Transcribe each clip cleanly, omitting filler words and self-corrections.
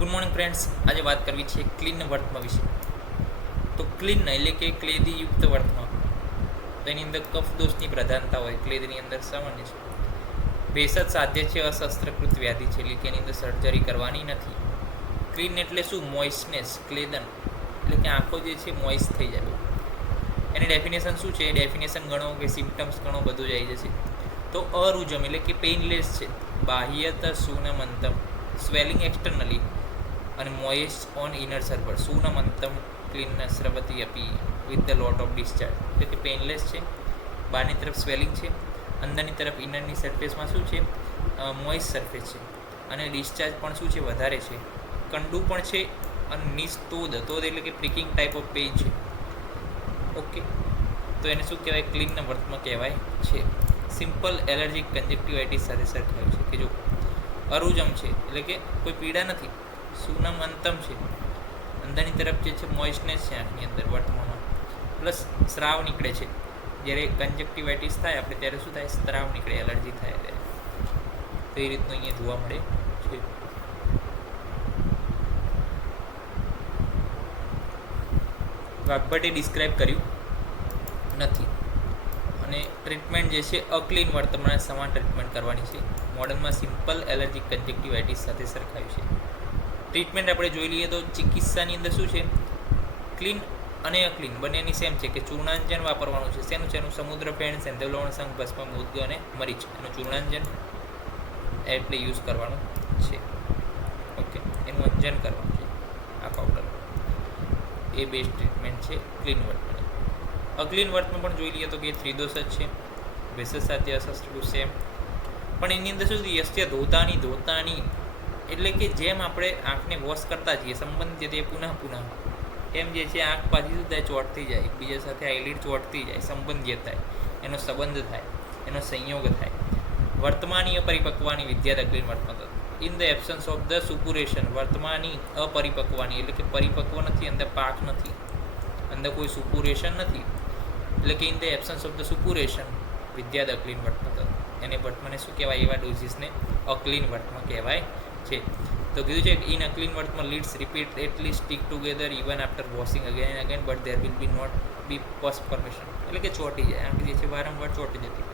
Good morning friends, આજે વાત કરવી છે ક્લીન વર્તમાં વિશે. તો ક્લીન એટલે કે ક્લેદીયુક્ત વર્તમાં, તો એની અંદર કફ દોષની પ્રધાનતા હોય. ક્લેદની અંદર સામાન્ય છે. ભેષજ સાધ્ય છે, અશસ્ત્રકૃત વ્યાધિ છે, એટલે કે એની અંદર સર્જરી કરવાની નથી. ક્લીન એટલે શું? મોઇસ્ટનેસ, ક્લેદન એટલે કે આંખો જે છે મોઇસ્ટ થઈ જાય. એની ડેફિનેશન શું છે? ડેફિનેશન ગણો કે સિમ્ટમ્સ ગણો, બધું જ આવી જશે. તો અરુજમ એટલે કે પેઇનલેસ છે, બાહ્યત સુનમંતમ, સ્વેલિંગ એક્સટર્નલી, અને મોઇસ્ટ ઓન ઇનર સર્વર, સુનમંતમ ક્લીન સ્રવતી અપી with the lot of discharge, એટલે કે પેઇનલેસ છે, બહારની તરફ સ્વેલિંગ છે, અંદરની તરફ ઇનરની સરફેસમાં શું છે? મોઇસ્ટ સરફેસ છે, અને ડિસ્ચાર્જ પણ શું છે? વધારે છે. કંડુ પણ છે, અને નિસ્તોદ, તોદ એટલે કે પ્રિકિંગ ટાઈપ ઓફ પેઇન છે. ઓકે, તો એને શું કહેવાય? ક્લીન વર્તમાં કહેવાય છે. સિમ્પલ એલર્જીક કન્જક્ટિવાઇટિસ સાથે સરખાવ્યું છે કે જો અરુજમ છે એટલે કે કોઈ પીડા નથી, સુનમ અંતમ છે, અંદરની તરફ જે છે મોઇસ્ટનેસ છે આંખની અંદર વર્તમાનમાં, પ્લસ સ્રાવ નીકળે છે. જ્યારે કન્જક્ટિવાઇટિસ થાય આપણે ત્યારે શું થાય? સ્રાવ નીકળે, એલર્જી થાય ત્યારે. તો એ રીતનું અહીંયા જોવા મળે છે. વાઘભટ્ટે ડિસ્ક્રાઇબ કર્યું નથી. અને ટ્રીટમેન્ટ જે છે અક્લીન વર્તમાન સમાન ટ્રીટમેન્ટ કરવાની છે. મોડર્નમાં સિમ્પલ એલર્જીક કન્જક્ટિવાઇટિસ સાથે સરખાવ્યું છે. ટ્રીટમેન્ટ આપણે જોઈ લઈએ તો ચિકિત્સાની અંદર શું છે? ક્લીન અને અક્લીન બંનેની સેમ છે કે ચૂર્ણાંજન વાપરવાનું છે. શેનું છે? એનું સમુદ્ર ફેણ, સેંધવલવણ, શંખ, ભસ્મ, મુદ્ગ અને મરીચ, એનું ચૂર્ણાંજન એટલે યુઝ કરવાનું છે. ઓકે, એનું અંજન કરવાનું છે આ પાવડર. એ બેસ્ટ ટ્રીટમેન્ટ છે ક્લીન વર્તની. અક્લીન વર્તમાં પણ જોઈ લઈએ તો કે ત્રિદોષ જ છે, ભેષજ સાધ્ય, અશસ્ત્રકૃત સેમ. પણ એની અંદર શું? યસ્ય ધોતાની એટલે કે જેમ આપણે આંખને વોશ કરતા જઈએ સંબંધિત એ પુનઃ એમ જે છે આંખ પાછી શું થાય? ચોંટતી જાય, એકબીજા સાથે આઈલિડ ચોંટતી જાય, સંબંધ થાય, એનો સંબંધ થાય, એનો સંયોગ થાય. વર્તમાની અપરિપક્વાની વિદ્યા અક્લીન વર્તમાં in the absence of the suppuration. વર્તમાની અપરિપક્વાની એટલે કે પરિપક્વ નથી, અંદર પાક નથી, અંદર કોઈ સુપુરેશન નથી, એટલે કે in the absence of the suppuration વિદ્યા અક્લીન વર્તમાં. એને વર્તમાને શું કહેવાય? એવા ડોઝિસને અક્લીન વર્તમાં કહેવાય છે. તો કીધું છે ઇન અક્લીન વર્તમાં lids repeatedly stick together even after washing again and again, but there will be not be pus formation, એટલે કે ચોંટી જાય આંખ જે છે વારંવાર ચોંટી જતી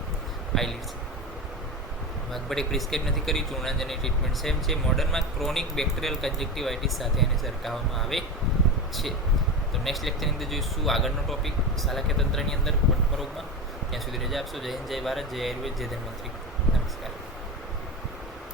આઈલિડ્સ. વાઘભટ્ટે પ્રિસ્ક્રાઇબ નથી કરી. ચૂર્ણાંજનની ટ્રીટમેન્ટ સેમ છે. મોડર્નમાં ક્રોનિક બેક્ટેરિયલ કન્જક્ટિવાઇટિસ સાથે એને સરખાવવામાં આવે છે. તો નેક્સ્ટ લેક્ચરની અંદર જોઈશું આગળનો ટોપિક શાલાકીય તંત્રની અંદર વર્તમાન રોગમાં. ત્યાં સુધી રજા આપશો. જય હિન્દ, જય ભારત, જય આયુર્વેદ, જય ધન્વંતરી.